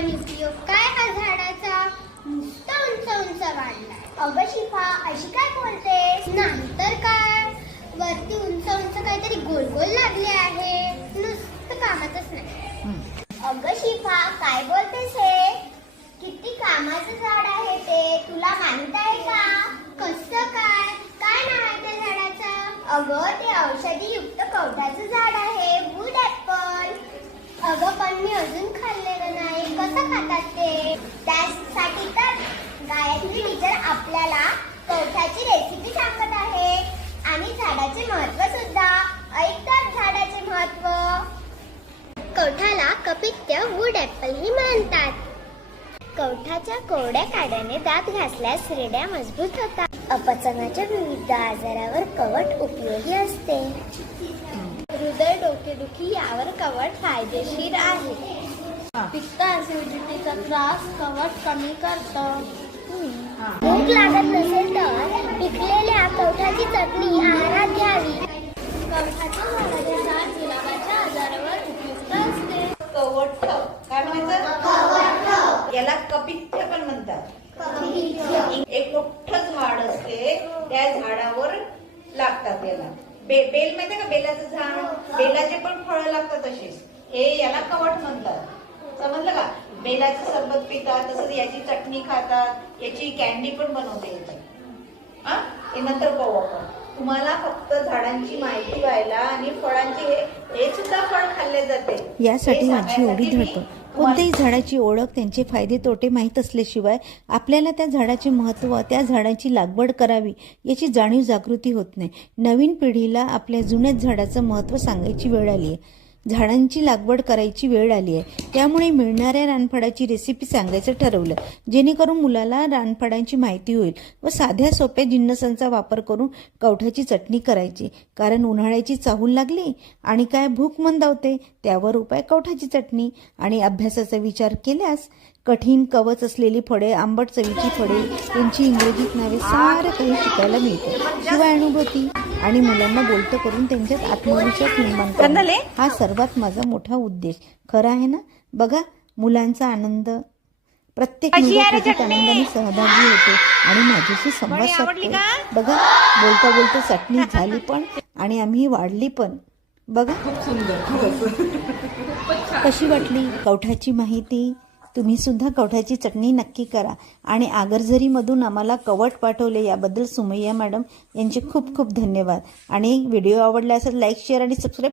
पण उपयोग काय हा झाडाचा? नुसता उंच उंच वाढलाय. अगं शिफा, अशी काय बोलतेस? नाही तर काय, वरती उंच उंच काहीतरी गोल गोल लागले आहे. नुसतं कामातच नाही. अगं शिफा, काय बोलतेस हे? किती कामाचं झाड आहे ते, तुला माहित आहे का? कसं काय? काय नाव आहे त्या झाडाचं? अगं ते औषधी युक्त कवठाचं झाड आहे, वूड ऍपल. अगं पण मी अजून खाल्लेलं नाही. कसं खातात ते? त्यासाठी तर गायत्री टीचर आपल्याला कवठाची रेसिपी सांगत आहे आणि झाडाचे महत्त्व सुद्धा. ऐकतात झाडाचे महत्त्व. कवठाला कपित्य वूड ऍपल ही म्हणतात. कवठाच्या कोरड्या काड्याने दात घासल्यास रेड्या मजबूत होतात. अपचनाच्या विविध आजारावर कवठ उपयोगी असते. हृदय, डोकेदुखी यावर कवठ फायदेशीर आहे. पित्त, ऍसिडिटीचा त्रास कवठ कमी करतं. भूक लागत नसेल तर पिकलेल्या कवठाची चटणी आहारात घ्यावी. कवठाच्या झाडाचे साल जुलाबाच्या आजारावर उपयुक्त असते. कवठ काय म्हणायचं? याला कपित्य पण म्हणतात. एक मोठं झाड असते, त्या झाडावर लागतात याला. बेल माहितीये का? बेलाचं झाड, बेलाचे पण फळं लागतात तशीच. हे याला कवठ म्हणतात. समजलं का? बेलाचं सरबत पितात, तसंच याची चटणी खातात, याची कॅन्डी पण बनवते येते. हे नंतर पाहू आपण. तुम्हाला फक्त झाडांची माहिती व्हायला आणि फळांची हे सुद्धा फळ खाल्ले जाते यासाठी माझी एवढी धडपड. कोणत्याही झाडाची ओळख, त्यांचे फायदे तोटे माहीत असल्याशिवाय आपल्याला त्या झाडाचे महत्त्व, त्या झाडाची लागवड करावी याची जाणीव जागृती होत नाही. नवीन पिढीला आपल्या जुन्याच झाडाचं महत्त्व सांगायची वेळ आली आहे. झाडांची लागवड करायची वेळ आली आहे. त्यामुळे मिळणाऱ्या रानफळाची रेसिपी सांगायचं ठरवलं, जेणेकरून मुलाला रानफळांची माहिती होईल व साध्या सोप्या जिन्नसांचा वापर करून कवठाची चटणी करायची. कारण उन्हाळ्याची चाहूल लागली आणि काय भूक मंदावते, त्यावर उपाय कवठाची चटणी. आणि अभ्यासाचा विचार केल्यास कठीण कवच असलेली फळे, आंबट चवीची फळे, त्यांची इंग्रजीत नावे, सारं काही शिकायला मिळतं. शिवाय अनुभूती आणि मुलांना बोलतं करून त्यांच्यात आत्मविश्वास निर्माण करणे हा सर्वात माझा मोठा उद्देश. खरं आहे ना? बघा, मुलांचा आनंद, प्रत्येक मुलगा आनंदाने सहभागी होते आणि माझ्याशी संवाद साधतो. बघा, बोलता बोलता चटणी झाली पण आणि आम्ही वाढली पण. बघा कशी वाटली कवठाची माहिती. तुम्ही सुद्धा कवठाची चटणी नक्की करा. आणि आगरझरीमधून आम्हाला कवठ पाठवले याबद्दल सुमय्या मॅडम यांचे खूप खूप धन्यवाद. आणि व्हिडिओ आवडला असेल लाईक, शेअर आणि सबस्क्राईब